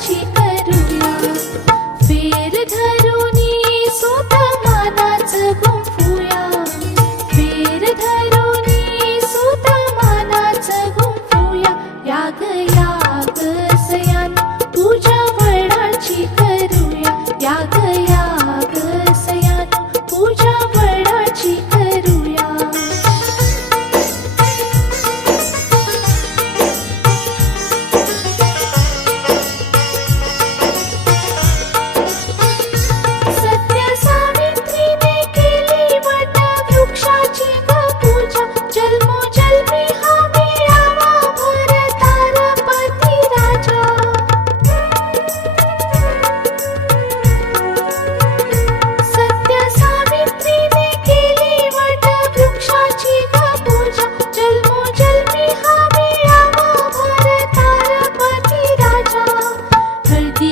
cheek.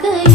கையில்